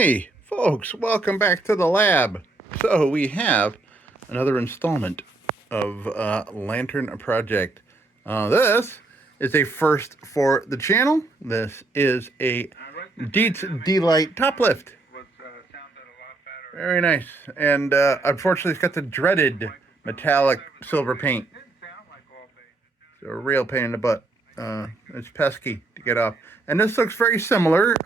Hey, folks, welcome back to the lab. So we have another installment of Lantern Project. This is a first for the channel. This is a DIETZ Top Lift. Very nice. And unfortunately, it's got the dreaded metallic silver paint. It's a real pain in the butt. It's pesky to get off. And this looks very similar.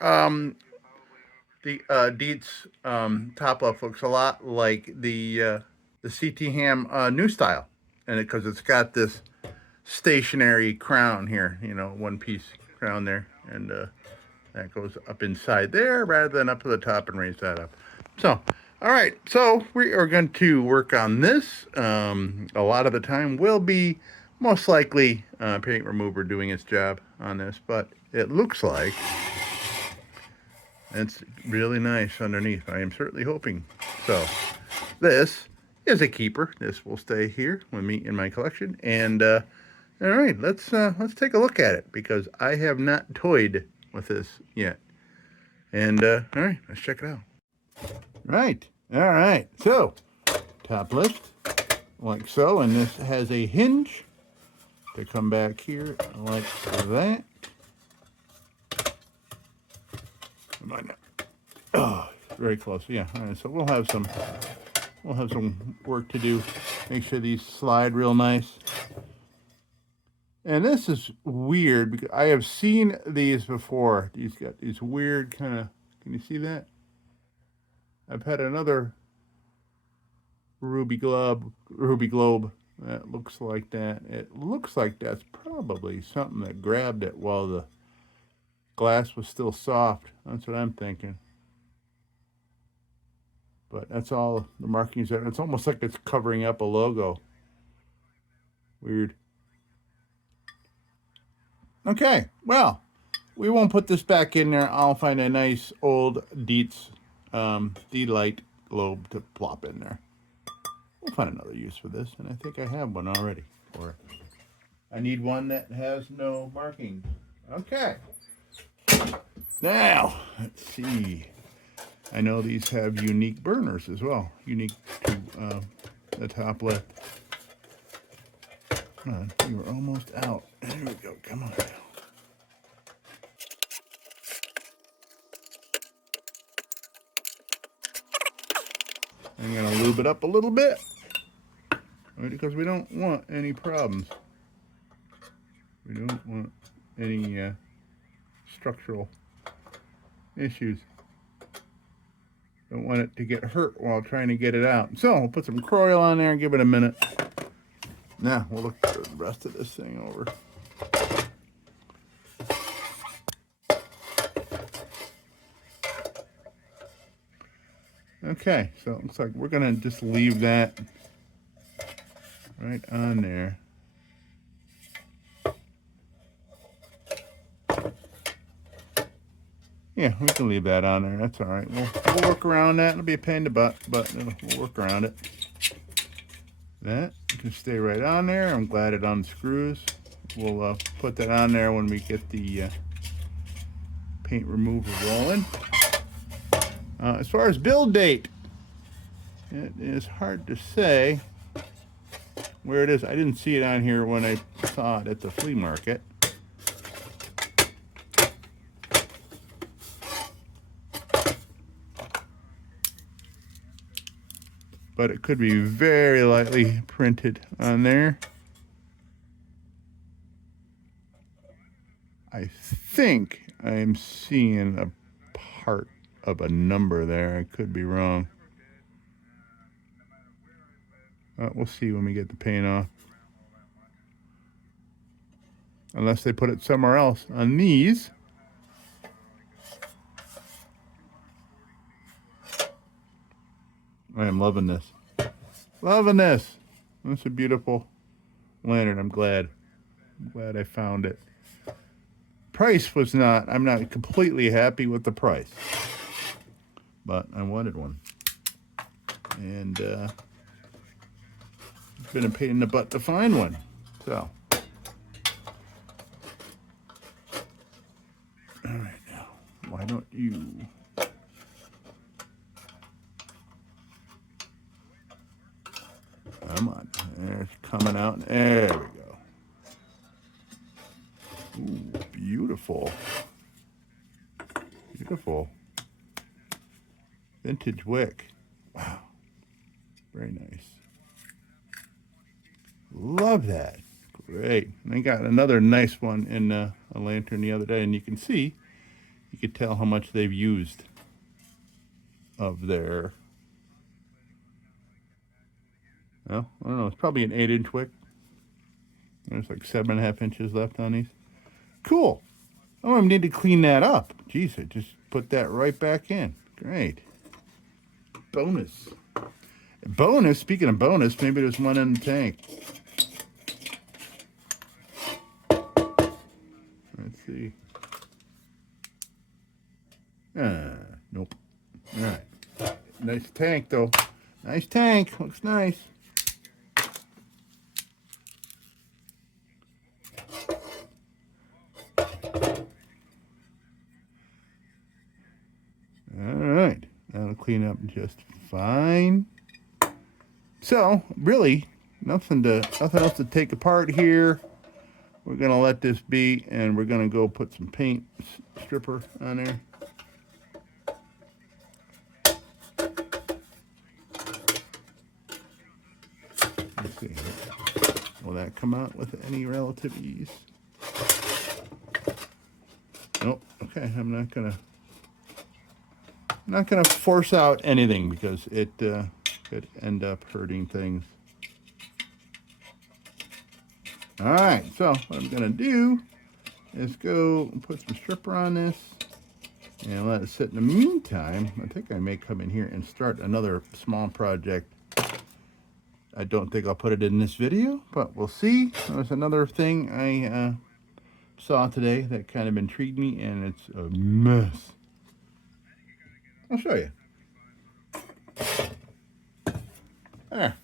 The DIETZ Top Lift looks a lot like the CT Ham new style, and because it's got this stationary crown here, you know, one piece crown there, and that goes up inside there rather than up to the top and raise that up. So, all right, so we are going to work on this. A lot of the time will be most likely paint remover doing its job on this, but it looks like it's really nice underneath. I am certainly hoping so. This is a keeper. This will stay here with me in my collection. And all right, let's take a look at it because I have not toyed with this yet. And all right, let's check it out. Right. All right. So top lift like so, and this has a hinge to come back here like that. Come on now. Oh, very close. Yeah. All right. So we'll have some work to do. Make sure these slide real nice. And this is weird because I have seen these before. These got these weird kind of. Can you see that? I've had another ruby globe that looks like that. It looks like that's probably something that grabbed it while the glass was still soft. That's what I'm thinking. But that's all the markings are. It's almost like it's covering up a logo. Weird. Okay, well, we won't put this back in there. I'll find a nice old DIETZ D-Light globe to plop in there. We'll find another use for this, and I think I have one already for it. I need one that has no markings. Okay. Now, let's see. I know these have unique burners as well, unique to the top lift. Come on, we were almost out. There we go, come on now. I'm gonna lube it up a little bit, because we don't want any problems. We don't want any structural issues. Don't want it to get hurt while trying to get it out. So we'll put some Croil on there and give it a minute. Now we'll look at the rest of this thing over. Okay, so it looks like we're gonna just leave that right on there. Yeah, we can leave that on there. That's all right. We'll work around that. It'll be a pain in the butt, but we'll work around it. That can stay right on there. I'm glad it unscrews. We'll put that on there when we get the paint remover rolling. As far as build date, it is hard to say where it is. I didn't see it on here when I saw it at the flea market. But it could be very lightly printed on there. I think I'm seeing a part of a number there. I could be wrong. We'll see when we get the paint off. Unless they put it somewhere else on these. I am loving this. Loving this. That's a beautiful lantern. I'm glad I found it. Price was not, I'm not completely happy with the price. But I wanted one. And it's been a pain in the butt to find one. So. All right, now, why don't you coming out. There we go. Ooh, beautiful. Beautiful. Vintage wick. Wow. Very nice. Love that. Great. And I got another nice one in a lantern the other day, and you can see, you can tell how much they've used of their, well, I don't know, it's probably an 8-inch wick. There's like 7.5 inches left on these. Cool. Oh, I need to clean that up. Jeez, I just put that right back in. Great. Bonus. Bonus, speaking of bonus, maybe there's one in the tank. Let's see. Nope. All right. Nice tank, though. Nice tank. Looks nice. All right. That'll clean up just fine. So, really, nothing else to take apart here. We're going to let this be, and we're going to go put some paint stripper on there. Let's see. Will that come out with any relative ease? Nope. Okay, I'm not gonna force out anything because it could end up hurting things. All right, so what I'm gonna do is go and put some stripper on this and let it sit. In the meantime, I think I may come in here and start another small project. I don't think I'll put it in this video, but we'll see. There's another thing I saw today that kind of intrigued me, and it's a mess. I'll show you. There.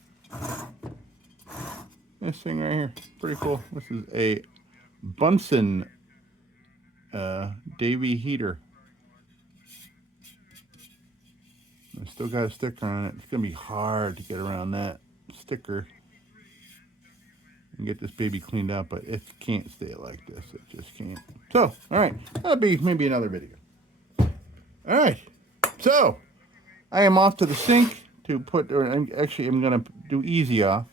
This thing right here. Pretty cool. This is a Bunsen Davy heater. I still got a sticker on it. It's going to be hard to get around that sticker and get this baby cleaned out, but it can't stay like this. It just can't. So, all right. That'll be maybe another video. All right. So, I am off to the sink to put, or actually I'm going to do easy off,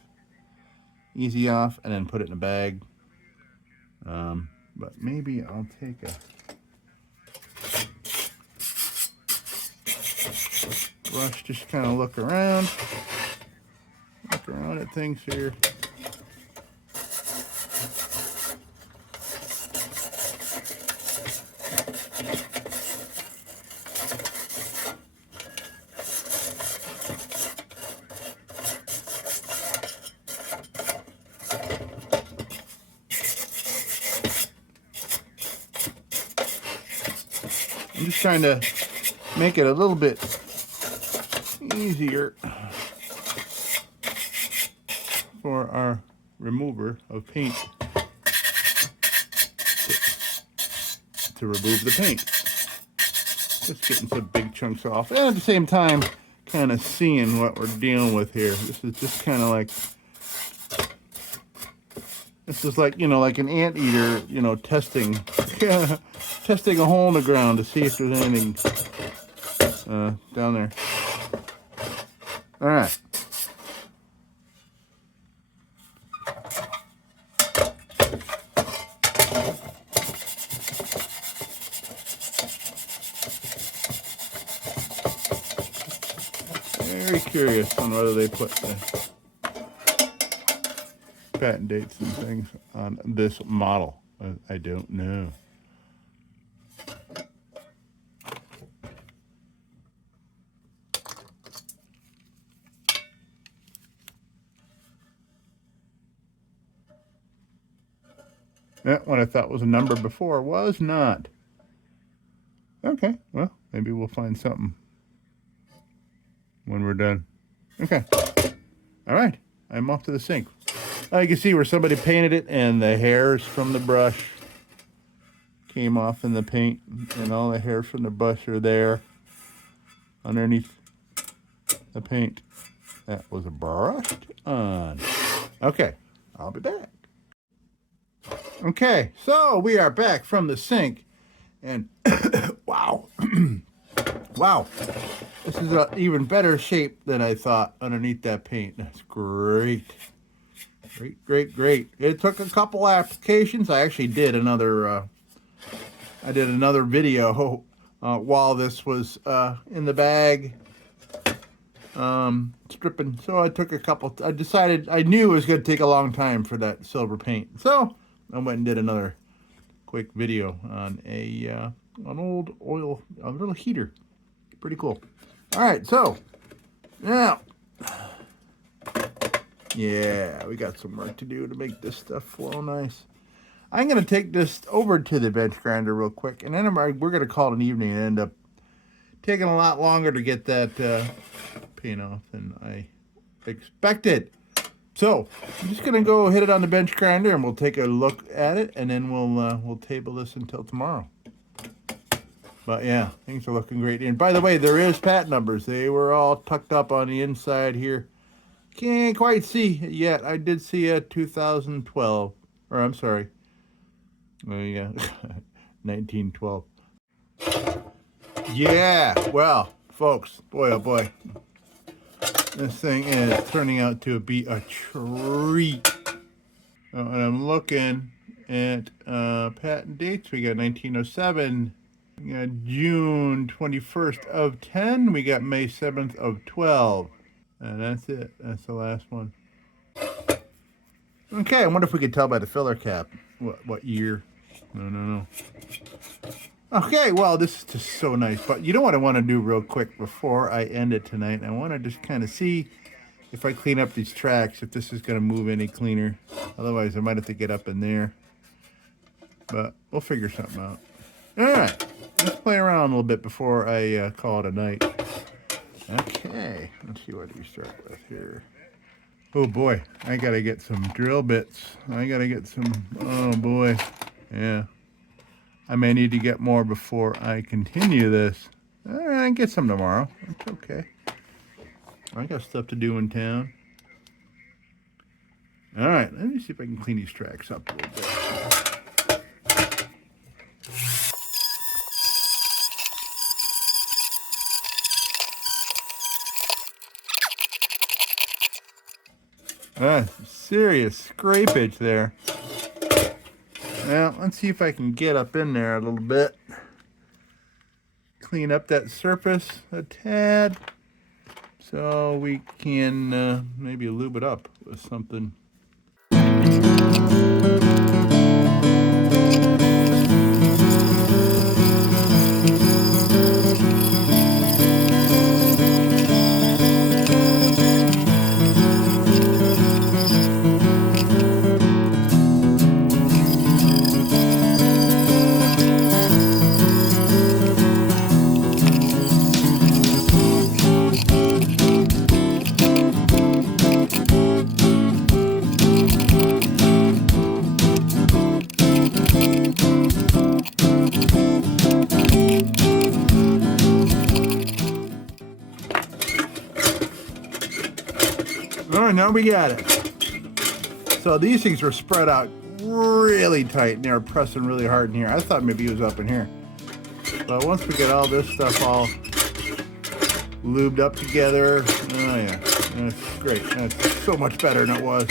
and then put it in a bag. But maybe I'll take a brush, just kind of look around at things here. I'm just trying to make it a little bit easier for our remover of paint to remove the paint. Just getting some big chunks off, and at the same time kind of seeing what we're dealing with here. This is just kind of like, this is like, you know, like an anteater, you know, testing testing a hole in the ground to see if there's anything down there. All right. Very curious on whether they put the patent dates and things on this model. I don't know. That what I thought was a number before was not. Okay, well, maybe we'll find something when we're done. Okay. All right, I'm off to the sink. You can see where somebody painted it, and the hairs from the brush came off in the paint, and all the hairs from the brush are there underneath the paint that was brushed on. Okay, I'll be back. Okay, so we are back from the sink, and wow, wow, this is an even better shape than I thought underneath that paint. That's great. Great. It took a couple applications. I actually did another video while this was in the bag, stripping. So I took a couple. I decided, I knew it was going to take a long time for that silver paint, so I went and did another quick video on an old oil, a little heater. Pretty cool. All right, so now. Yeah, we got some work to do to make this stuff flow nice. I'm going to take this over to the bench grinder real quick, and then we're going to call it an evening and end up taking a lot longer to get that paint off than I expected. So I'm just going to go hit it on the bench grinder, and we'll take a look at it, and then we'll table this until tomorrow. But yeah, things are looking great. And by the way, there is pat numbers. They were all tucked up on the inside here. Can't quite see it yet. I did see a 2012, or I'm sorry. Oh yeah, 1912. Yeah, well, folks, boy oh boy, this thing is turning out to be a treat. And I'm looking at patent dates. We got 1907. We got June 21st of 10. We got May 7th of 12. And that's it. That's the last one. Okay, I wonder if we could tell by the filler cap what year. No. Okay, well, this is just so nice. But you know what I want to do real quick before I end it tonight? I want to just kind of see if I clean up these tracks, if this is going to move any cleaner. Otherwise, I might have to get up in there. But we'll figure something out. All right, let's play around a little bit before I call it a night. Okay, let's see what we start with here. Oh boy, I gotta get some drill bits. I gotta get some, oh boy, yeah. I may need to get more before I continue this. I get some tomorrow, it's okay. I got stuff to do in town. All right, let me see if I can clean these tracks up a little bit. Serious scrapage there. Well, let's see if I can get up in there a little bit. Clean up that surface a tad so we can maybe lube it up with something. All right, now we got it. So these things were spread out really tight, and they were pressing really hard in here. I thought maybe it was up in here. But once we get all this stuff all lubed up together, oh yeah, that's great. That's so much better than it was.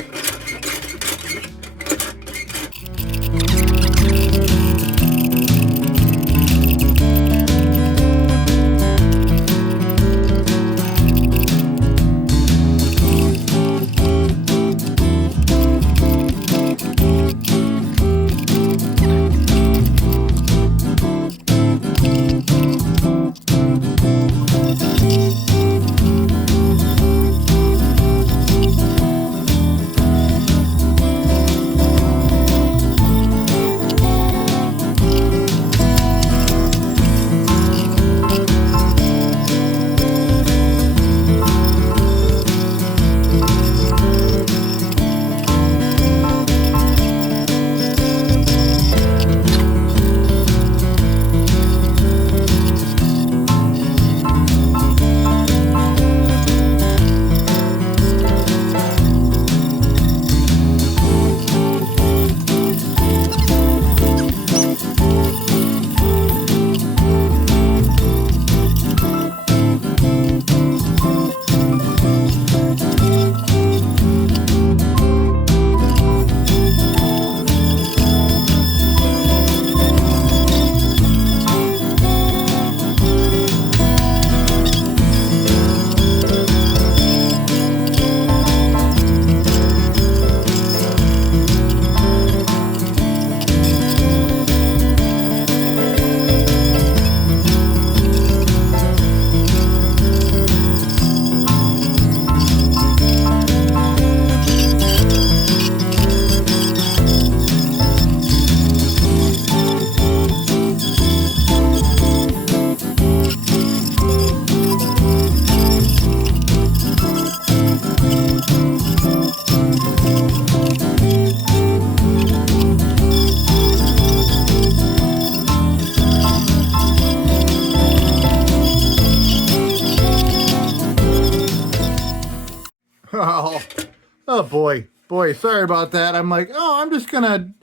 Oh boy, sorry about that. I'm like, oh, I'm just gonna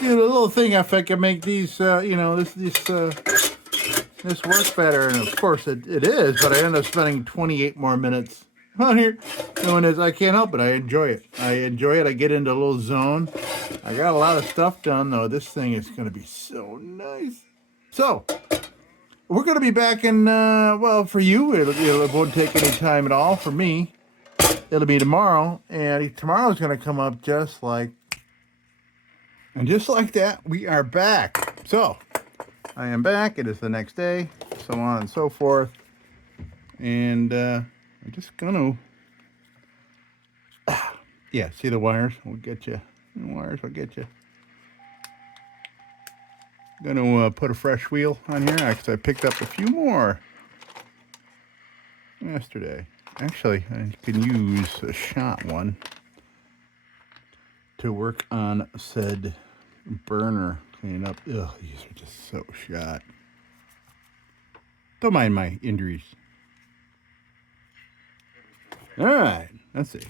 do a little thing if I can make these, you know, this work better. And of course it is, but I end up spending 28 more minutes on here doing this. I can't help it. I enjoy it. I get into a little zone. I got a lot of stuff done though. This thing is gonna be so nice. So we're gonna be back in, well, for you, it won't take any time at all. For me, it'll be tomorrow, and tomorrow's going to come up just like that. We are back. So I am back. It is the next day, so on and so forth. And I'm just going to, yeah, see the wires? We'll get you. The wires will get you. Going to put a fresh wheel on here because I picked up a few more yesterday. Actually, I can use a shot one to work on said burner clean up. Ugh, these are just so shot. Don't mind my injuries. All right, let's see.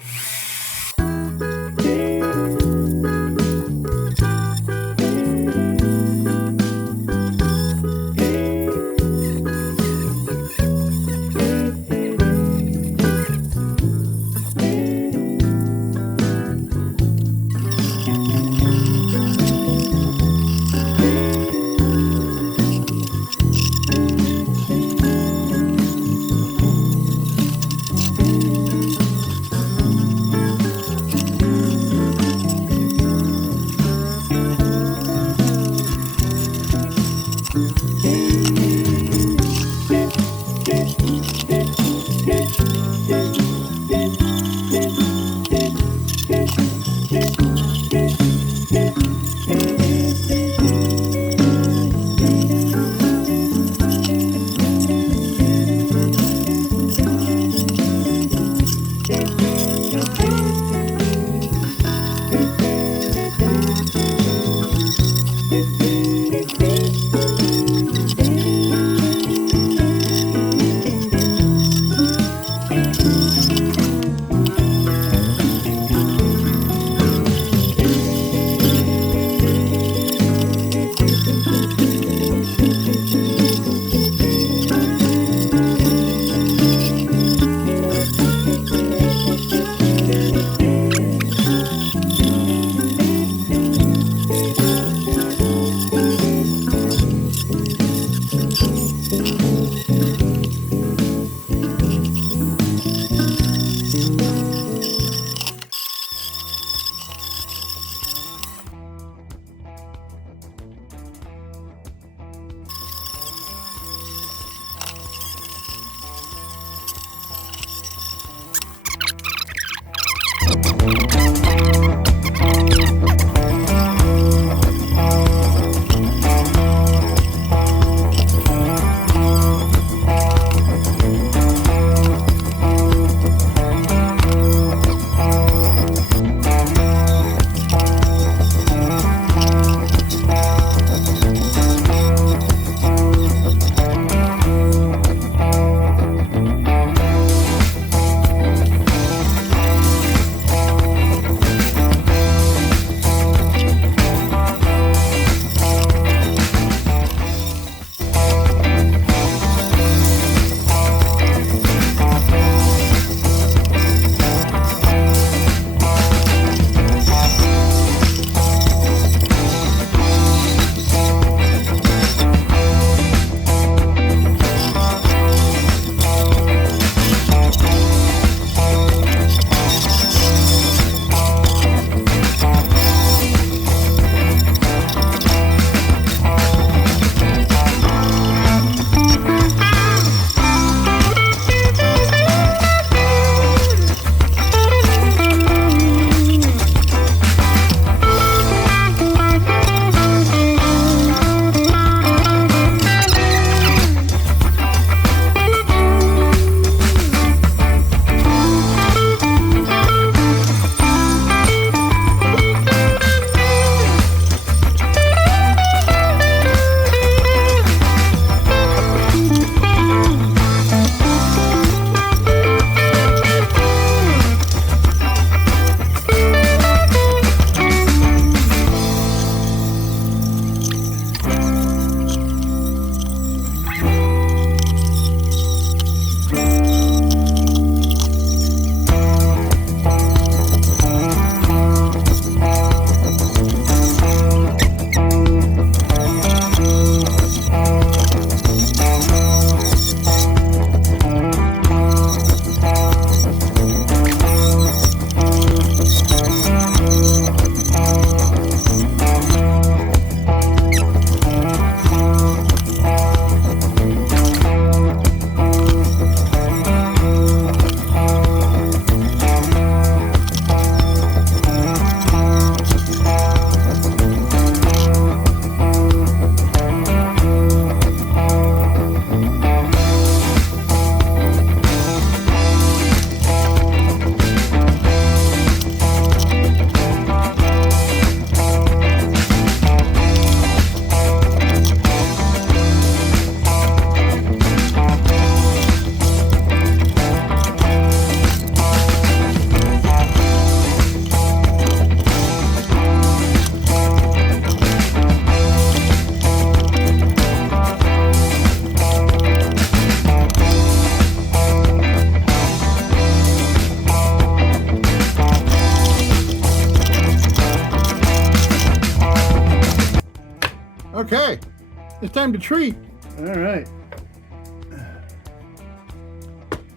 It's time to treat. All right.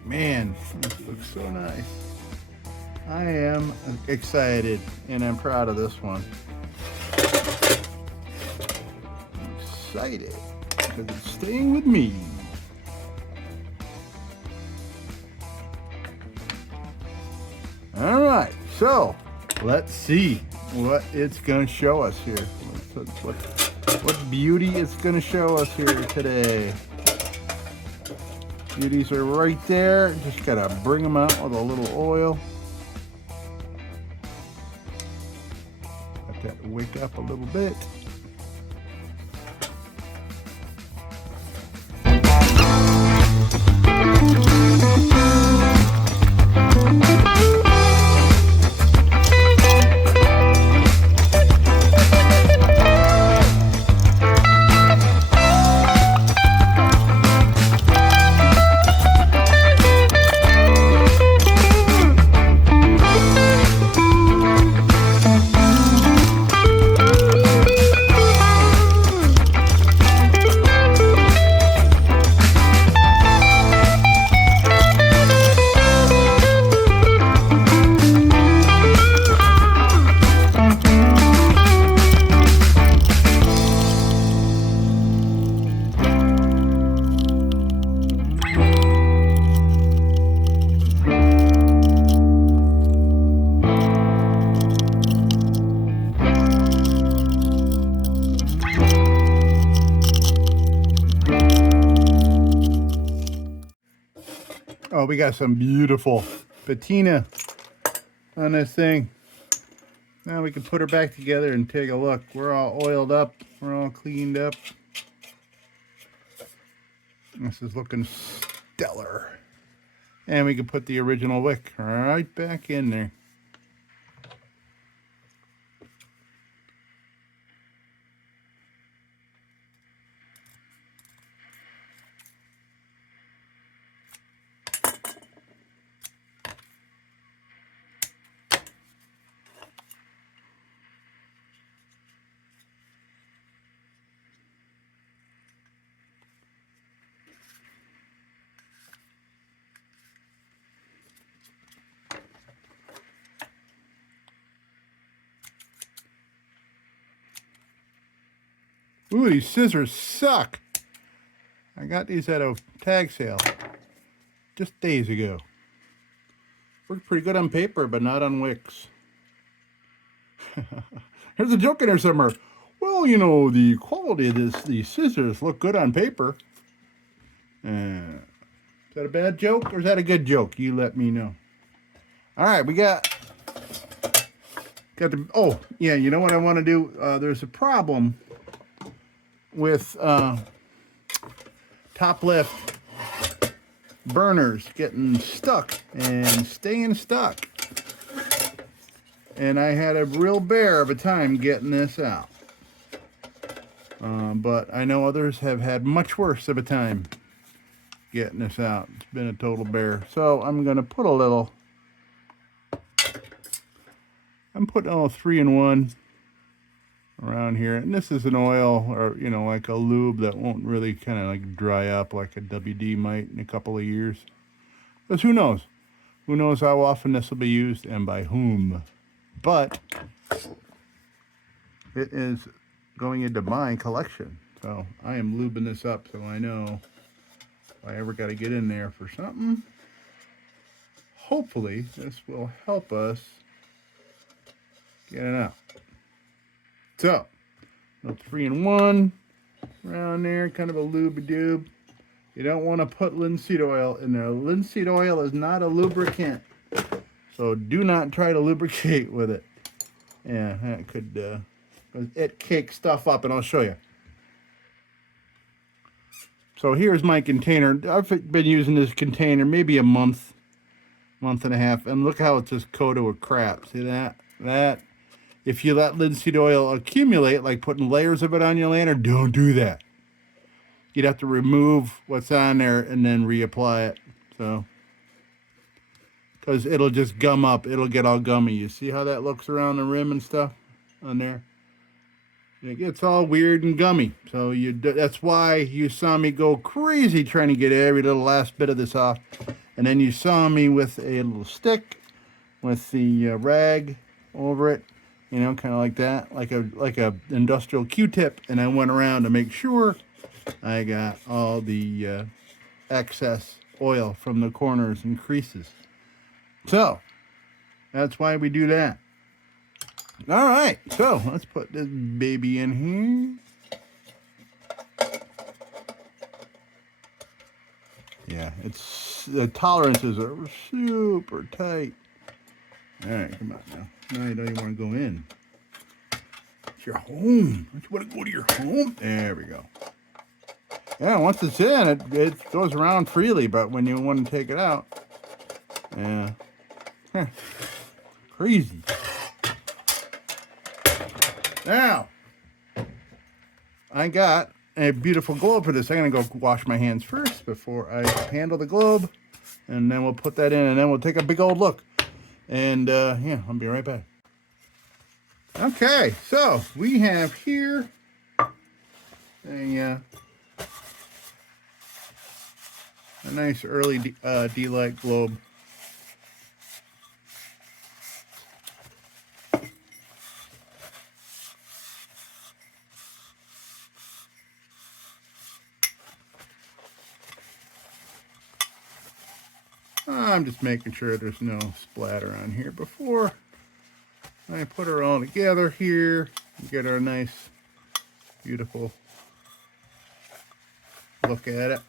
Man, this looks so nice. I am excited and I'm proud of this one. I'm excited because it's staying with me. All right, so let's see what it's going to show us here. What beauty it's going to show us here today. Beauties are right there. Just got to bring them out with a little oil. Let that wick up a little bit. Oh, we got some beautiful patina on this thing. Now we can put her back together and take a look. We're all oiled up. We're all cleaned up. This is looking stellar. And we can put the original wick right back in there. Ooh, these scissors suck. I got these at a tag sale just days ago. Worked pretty good on paper, but not on wicks. There's a joke in there somewhere. Well, you know, the quality of these scissors look good on paper. Is that a bad joke or is that a good joke? You let me know. All right, we got the, oh, yeah, you know what I want to do? There's a problem with top lift burners getting stuck and staying stuck. And I had a real bear of a time getting this out. But I know others have had much worse of a time getting this out. It's been a total bear. So I'm going to put a little, I'm putting a little 3-in-1 around here. And this is an oil or, you know, like a lube that won't really kind of like dry up like a WD might in a couple of years. Because who knows? Who knows how often this will be used and by whom. But it is going into my collection. So I am lubing this up so I know if I ever got to get in there for something. Hopefully this will help us get it out. So, a 3-in-1 around there, kind of a lube-a-doob. You don't want to put linseed oil in there. Linseed oil is not a lubricant. So do not try to lubricate with it. Yeah, that could, it cakes stuff up, and I'll show you. So here's my container. I've been using this container maybe a month and a half, and look how it's just coated with crap. See that? If you let linseed oil accumulate, like putting layers of it on your lantern, don't do that. You'd have to remove what's on there and then reapply it. So, because it'll just gum up. It'll get all gummy. You see how that looks around the rim and stuff on there? It gets all weird and gummy. So that's why you saw me go crazy trying to get every little last bit of this off. And then you saw me with a little stick with the rag over it, you know, kind of like that, like a industrial Q-tip. And I went around to make sure I got all the excess oil from the corners and creases. So that's why we do that. All right, so let's put this baby in here. Yeah, the tolerances are super tight. All right, come on now. Now you don't even want to go in. It's your home. Don't you want to go to your home? There we go. Yeah, once it's in, it goes around freely, but when you want to take it out, yeah, crazy. Now, I got a beautiful globe for this. I'm going to go wash my hands first before I handle the globe. And then we'll put that in, and then we'll take a big old look. And, yeah, I'll be right back. Okay, so we have here a nice early DIETZ globe. I'm just making sure there's no splatter on here before I put her all together here and get our nice, beautiful look at it.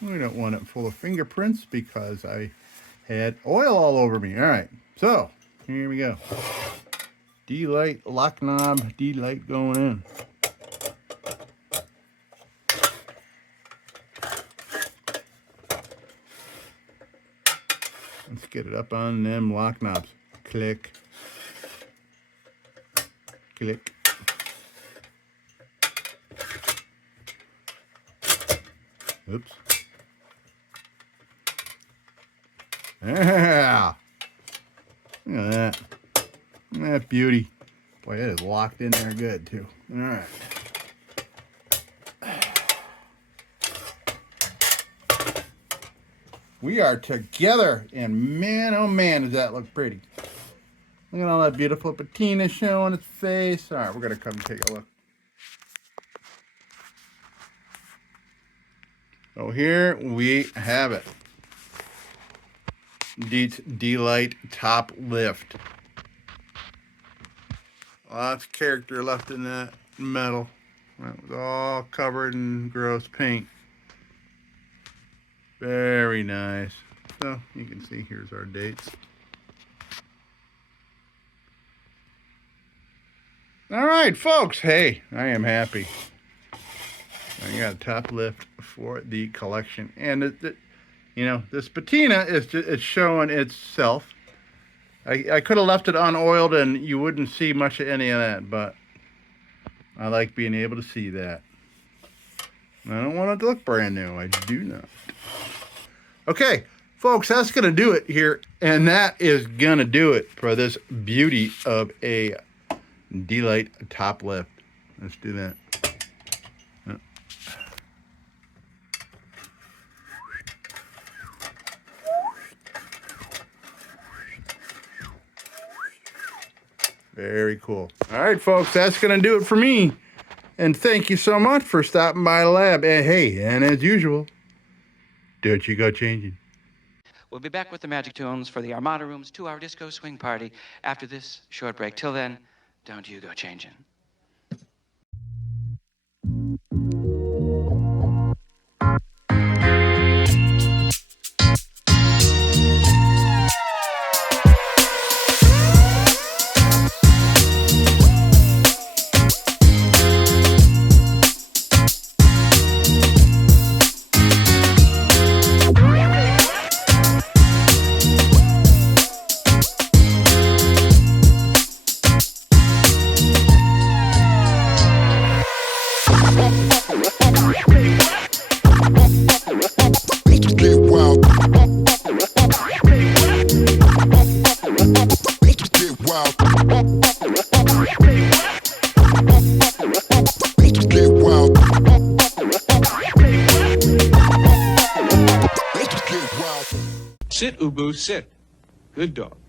We don't want it full of fingerprints because I had oil all over me. All right, so here we go. DIETZ lock knob, DIETZ going in. Let's get it up on them lock knobs. Click. Click. Oops. Yeah. Look at that. That beauty. Boy, it is locked in there good too. All right. We are together, and man, oh man, does that look pretty. Look at all that beautiful patina showing its face. All right, we're gonna come take a look. So here we have it. DIETZ Top Lift. Lots of character left in that metal. That was all covered in gross paint. Very nice. So you can see here's our dates. All right, folks. Hey, I am happy. I got a top lift for the collection, and you know, this patina is it's showing itself. I could have left it unoiled, and you wouldn't see much of any of that, but I like being able to see that. I don't want it to look brand new. I do not. Okay, folks, that's going to do it here. And that is going to do it for this beauty of a DIETZ Top Lift. Let's do that. Very cool. All right, folks, that's going to do it for me. And thank you so much for stopping by the lab. And hey, and as usual, don't you go changing. We'll be back with the Magic Tunes for the Armada Room's 2-hour disco swing party after this short break. Till then, don't you go changing. Get wild. Sit, Ubu, sit. Good dog.